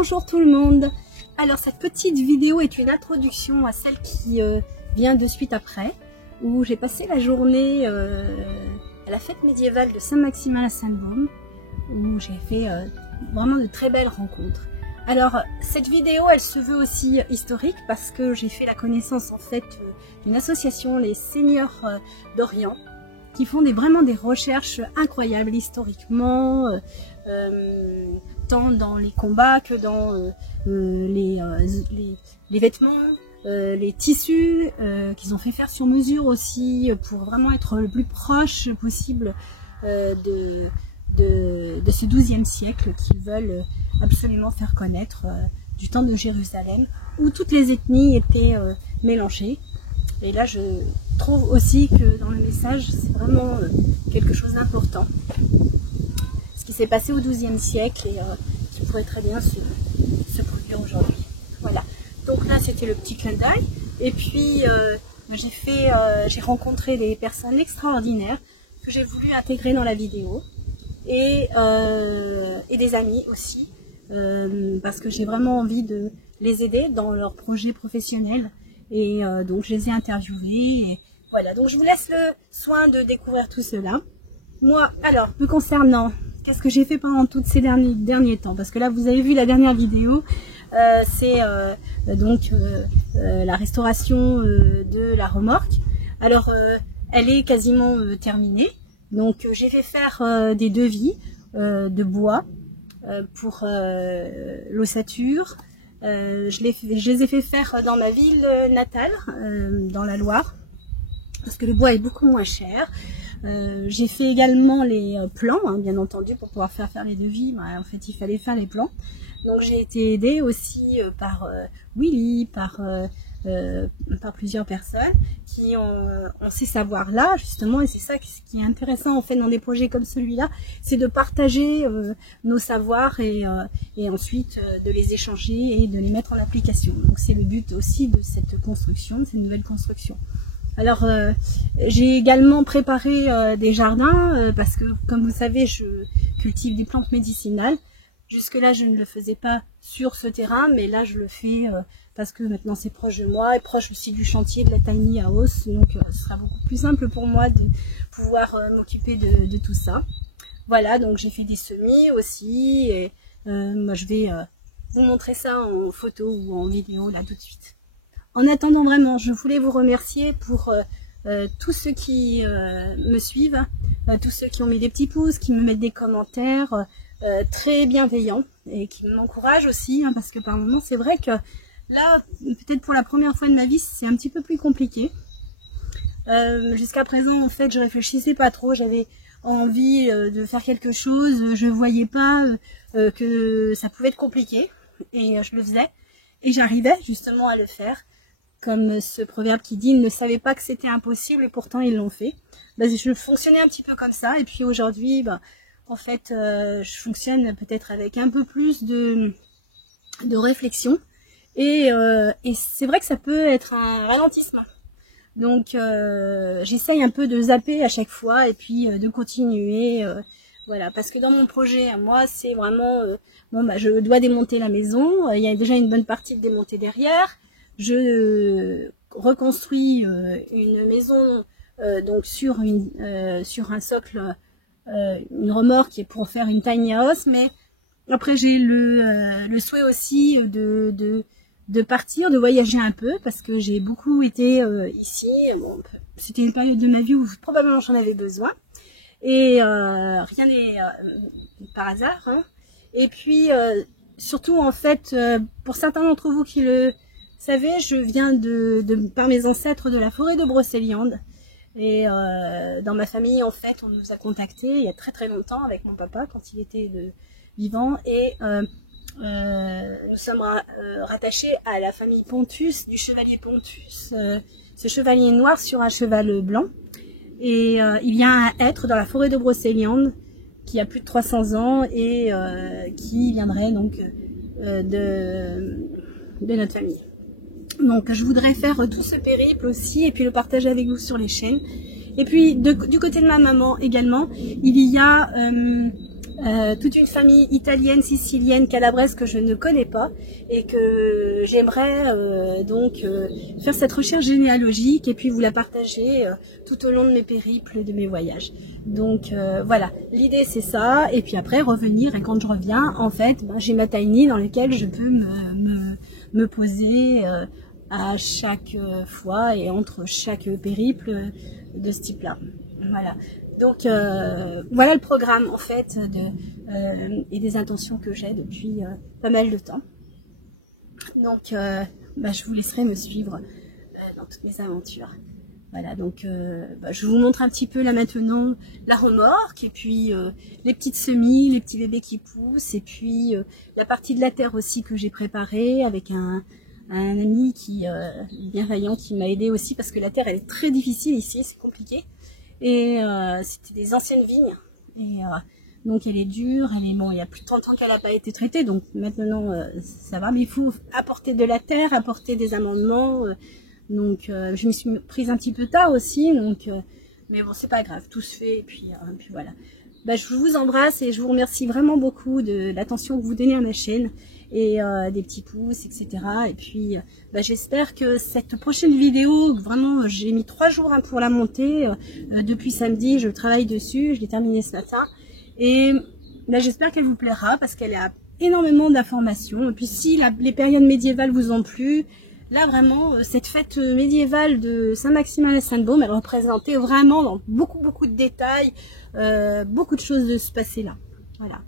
Bonjour tout le monde. Alors cette petite vidéo est une introduction à celle qui vient de suite après, où j'ai passé la journée à la fête médiévale de Saint-Maximin à Sainte-Baume, où j'ai fait vraiment de très belles rencontres. Alors cette vidéo elle se veut aussi historique parce que j'ai fait la connaissance en fait d'une association, les Seigneurs d'Orient, qui font vraiment des recherches incroyables historiquement, tant dans les combats que dans les vêtements, les tissus qu'ils ont fait faire sur mesure aussi pour vraiment être le plus proche possible de ce XIIe siècle qu'ils veulent absolument faire connaître du temps de Jérusalem où toutes les ethnies étaient mélangées. Et là je trouve aussi que dans le message c'est vraiment quelque chose d'important, ce qui s'est passé au XIIe siècle et qui pourrait très bien se produire aujourd'hui. Voilà, donc là c'était le petit clin d'œil. Et puis j'ai rencontré des personnes extraordinaires que j'ai voulu intégrer dans la vidéo et des amis aussi, parce que j'ai vraiment envie de les aider dans leurs projets professionnels. Et donc je les ai interviewés et voilà, donc je vous laisse le soin de découvrir tout cela. Moi, alors, me concernant, qu'est-ce que j'ai fait pendant tous ces derniers temps? Parce que là, vous avez vu la dernière vidéo, c'est donc la restauration de la remorque. Alors, elle est quasiment terminée. Donc, j'ai fait faire des devis de bois pour l'ossature. Je les ai fait faire dans ma ville natale, dans la Loire, parce que le bois est beaucoup moins cher. J'ai fait également les plans, hein, bien entendu, pour pouvoir faire les devis. En fait, il fallait faire les plans. Donc j'ai été aidée aussi par Willy, par plusieurs personnes qui ont ces savoirs-là, justement, et c'est ça qui est intéressant en fait dans des projets comme celui-là, c'est de partager nos savoirs et ensuite de les échanger et de les mettre en application. Donc c'est le but aussi de cette construction, de cette nouvelle construction. Alors j'ai également préparé des jardins parce que comme vous savez je cultive des plantes médicinales. Jusque-là, je ne le faisais pas sur ce terrain, mais là, je le fais parce que maintenant, c'est proche de moi et proche aussi du chantier de la Tiny House. Donc, ce sera beaucoup plus simple pour moi de pouvoir m'occuper de tout ça. Voilà, donc j'ai fait des semis aussi. Et moi, je vais vous montrer ça en photo ou en vidéo, là, tout de suite. En attendant, vraiment, je voulais vous remercier pour tous ceux qui me suivent, tous ceux qui ont mis des petits pouces, qui me mettent des commentaires, très bienveillant et qui m'encourage aussi, hein, parce que par moments c'est vrai que là peut-être pour la première fois de ma vie c'est un petit peu plus compliqué. Jusqu'à présent en fait je réfléchissais pas trop, j'avais envie de faire quelque chose, je voyais pas que ça pouvait être compliqué et je le faisais et j'arrivais justement à le faire, comme ce proverbe qui dit ils ne savaient pas que c'était impossible et pourtant ils l'ont fait. Je fonctionnais un petit peu comme ça et puis aujourd'hui en fait, je fonctionne peut-être avec un peu plus de réflexion et c'est vrai que ça peut être un ralentissement. Donc, j'essaye un peu de zapper à chaque fois et puis de continuer. Voilà, parce que dans mon projet, moi, c'est vraiment... je dois démonter la maison. Il y a déjà une bonne partie de démonter derrière. Je reconstruis une maison donc sur un socle... une remorque qui est pour faire une tiny house, mais après j'ai le souhait aussi de partir, de voyager un peu parce que j'ai beaucoup été ici. Bon, c'était une période de ma vie où probablement j'en avais besoin et rien n'est par hasard, hein. Et puis surtout en fait pour certains d'entre vous qui le savez, je viens par mes ancêtres de la forêt de Brocéliande. Et dans ma famille, en fait, on nous a contactés il y a très très longtemps avec mon papa quand il était vivant. Et nous sommes rattachés à la famille Pontus, du chevalier Pontus, ce chevalier noir sur un cheval blanc. Et il y a un hêtre dans la forêt de Brocéliande qui a plus de 300 ans et qui viendrait donc de notre famille. Donc je voudrais faire tout ce périple aussi et puis le partager avec vous sur les chaînes. Et puis du côté de ma maman également, il y a toute une famille italienne, sicilienne, calabraise que je ne connais pas et que j'aimerais donc faire cette recherche généalogique et puis vous la partager tout au long de mes périples, de mes voyages. Donc voilà, l'idée c'est ça, et puis après revenir, et quand je reviens, en fait, j'ai ma tiny dans laquelle je peux me poser à chaque fois et entre chaque périple de ce type-là. Voilà. Donc voilà le programme en fait et des intentions que j'ai depuis pas mal de temps. Donc je vous laisserai me suivre dans toutes mes aventures. Voilà, donc je vous montre un petit peu là maintenant la remorque et puis les petites semis, les petits bébés qui poussent et puis la partie de la terre aussi que j'ai préparée avec un ami qui bienveillant qui m'a aidé aussi parce que la terre elle est très difficile ici, c'est compliqué. Et c'était des anciennes vignes et donc elle est dure, elle est bon, il y a plus de 30 ans qu'elle n'a pas été traitée, donc maintenant ça va, mais il faut apporter de la terre, apporter des amendements, donc je me suis prise un petit peu tard aussi, donc mais bon c'est pas grave, tout se fait et puis voilà. Je vous embrasse et je vous remercie vraiment beaucoup de l'attention que vous donnez à ma chaîne et des petits pouces, etc. Et puis j'espère que cette prochaine vidéo, vraiment j'ai mis 3 jours pour la monter, depuis samedi je travaille dessus, je l'ai terminée ce matin et j'espère qu'elle vous plaira parce qu'elle a énormément d'informations. Et puis si les périodes médiévales vous ont plu, là vraiment cette fête médiévale de Saint-Maximin et Sainte-Baume, elle représentait vraiment dans beaucoup de détails, beaucoup de choses de ce passé là. Voilà.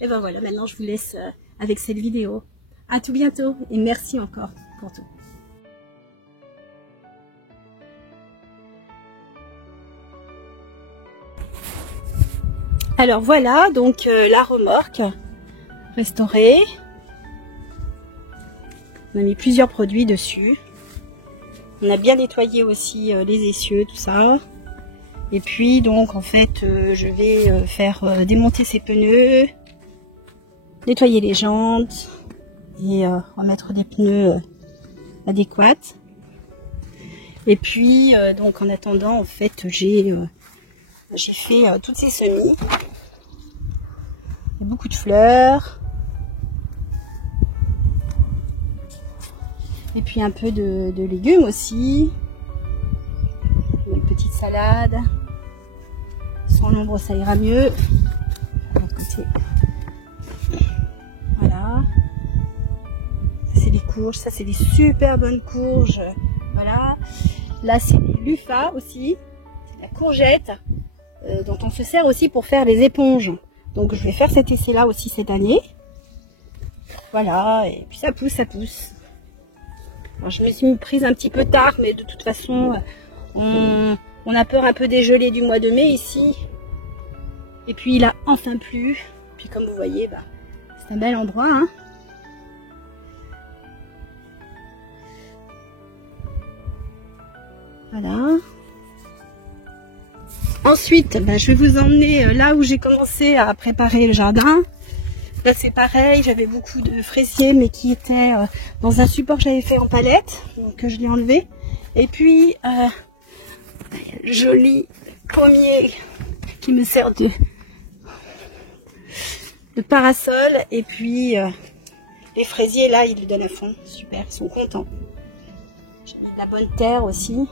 Et ben voilà, maintenant je vous laisse avec cette vidéo. À tout bientôt et merci encore pour tout. Alors voilà, donc la remorque restaurée. On a mis plusieurs produits dessus. On a bien nettoyé aussi les essieux, tout ça. Et puis donc en fait je vais faire démonter ces pneus, nettoyer les jantes et remettre des pneus adéquats. Et puis donc en attendant en fait j'ai fait toutes ces semis. Il y a beaucoup de fleurs. Et puis un peu de légumes aussi. Une petite salade. Sans l'ombre ça ira mieux. De l'autre côté. Voilà. Ça c'est des courges. Ça c'est des super bonnes courges. Voilà. Là c'est des lufas aussi. C'est la courgette dont on se sert aussi pour faire les éponges. Donc je vais faire cet essai là aussi cette année. Voilà. Et puis ça pousse, ça pousse. Alors, je me suis prise un petit peu tard, mais de toute façon, on a peur un peu des gelées du mois de mai ici. Et puis il a enfin plu. Puis comme vous voyez, c'est un bel endroit. Hein. Voilà. Ensuite, je vais vous emmener là où j'ai commencé à préparer le jardin. Là c'est pareil, j'avais beaucoup de fraisiers mais qui étaient dans un support que j'avais fait en palette, donc je l'ai enlevé. Et puis joli pommier qui me sert de parasol. Et puis les fraisiers là ils le donnent à fond, super, ils sont contents. J'ai mis de la bonne terre aussi.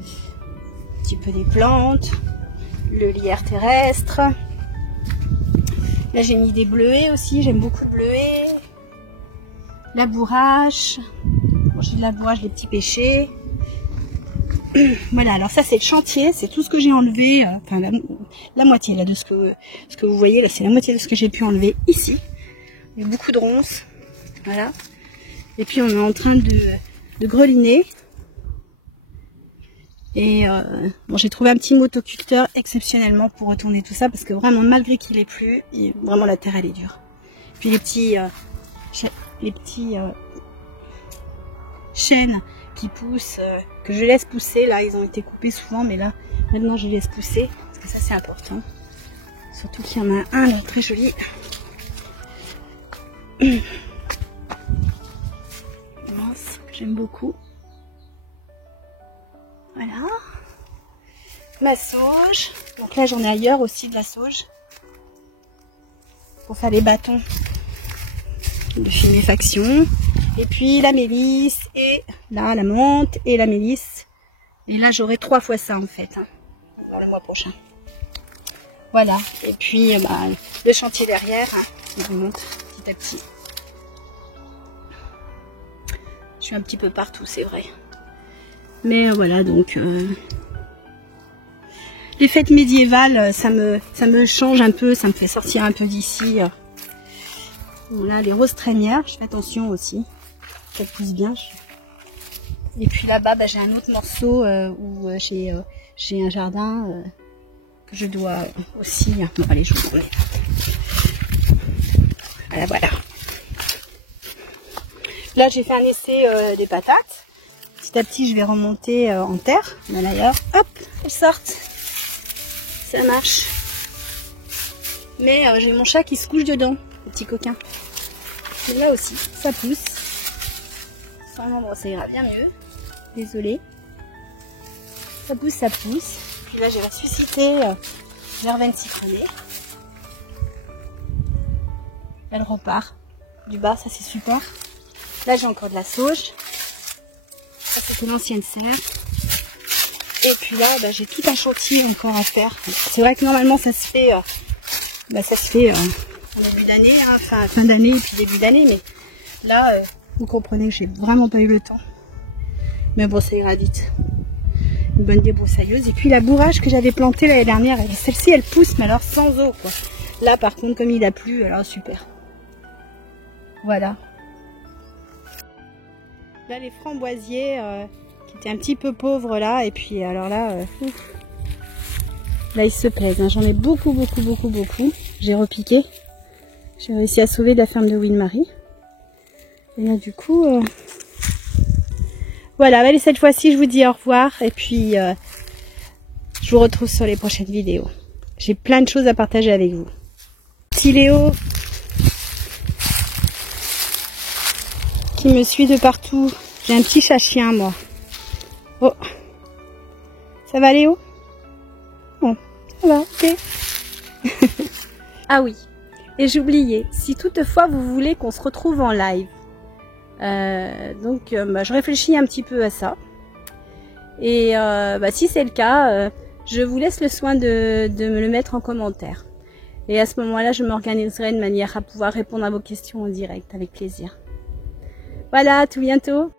Un petit peu des plantes, le lierre terrestre. Là j'ai mis des bleuets aussi, j'aime beaucoup le bleuet. La bourrache. Bon, j'ai de la bourrache, des petits pêchers. Voilà, alors ça c'est le chantier, c'est tout ce que j'ai enlevé. Enfin la moitié là de ce que vous voyez là, c'est la moitié de ce que j'ai pu enlever ici. Il y a beaucoup de ronces. Voilà. Et puis on est en train de greliner. Et bon, j'ai trouvé un petit motoculteur exceptionnellement pour retourner tout ça parce que vraiment malgré qu'il ait plu, vraiment la terre elle est dure. Puis les petits chênes qui poussent, que je laisse pousser, là ils ont été coupés souvent mais là maintenant je les laisse pousser parce que ça c'est important. Surtout qu'il y en a un là, très joli. Immense, que j'aime beaucoup. Voilà. ma sauge. Donc là j'en ai ailleurs aussi de la sauge. Pour faire les bâtons de finéfaction. Et puis la mélisse et là la menthe et la mélisse. Et là j'aurai 3 fois ça en fait, hein, dans le mois prochain. Voilà. Et puis le chantier derrière, hein, je vous montre petit à petit. Je suis un petit peu partout, c'est vrai. Mais voilà, donc les fêtes médiévales, ça me change un peu, ça me fait sortir un peu d'ici. Voilà, les roses trémières, je fais attention aussi, qu'elles poussent bien. Et puis là-bas, j'ai un autre morceau où j'ai un jardin que je dois aussi... Bon, allez, je vous promets. Voilà, voilà. Là, j'ai fait un essai des patates. Petit à petit, je vais remonter en terre. D'ailleurs, hop, elles sortent. Ça marche. Mais j'ai mon chat qui se couche dedans, le petit coquin. Et là aussi, ça pousse. Sans bon, ça ira bien mieux. Désolée. Ça pousse, ça pousse. Puis là, j'ai ressuscité verveine citronnée. Elle repart. Du bas, ça c'est super. Là, j'ai encore de la sauge. Ça, c'était l'ancienne serre. Et puis là, j'ai tout un chantier encore à faire. C'est vrai que normalement, ça se fait, en début d'année, hein, fin d'année et puis début d'année. Mais là, vous comprenez que j'ai vraiment pas eu le temps. Mais bon, ça ira vite. Une bonne débroussailleuse. Et puis la bourrage que j'avais plantée l'année dernière, celle-ci, elle pousse, mais alors sans eau, quoi. Là, par contre, comme il a plu, alors super. Voilà. Là, les framboisiers qui étaient un petit peu pauvres là. Et puis, alors là, là, ils se plaisent. Hein. J'en ai beaucoup. J'ai repiqué. J'ai réussi à sauver de la ferme de Win-Marie. Et là, du coup, voilà. Allez, cette fois-ci, je vous dis au revoir. Et puis, je vous retrouve sur les prochaines vidéos. J'ai plein de choses à partager avec vous. Petit Léo qui me suit de partout. J'ai un petit chat-chien, moi. Oh. Ça va, Léo? Bon, ça va, ok. Ah oui, et j'oubliais, si toutefois vous voulez qu'on se retrouve en live, je réfléchis un petit peu à ça. Et si c'est le cas, je vous laisse le soin de me le mettre en commentaire. Et à ce moment-là, je m'organiserai de manière à pouvoir répondre à vos questions en direct, avec plaisir. Voilà, à tout bientôt.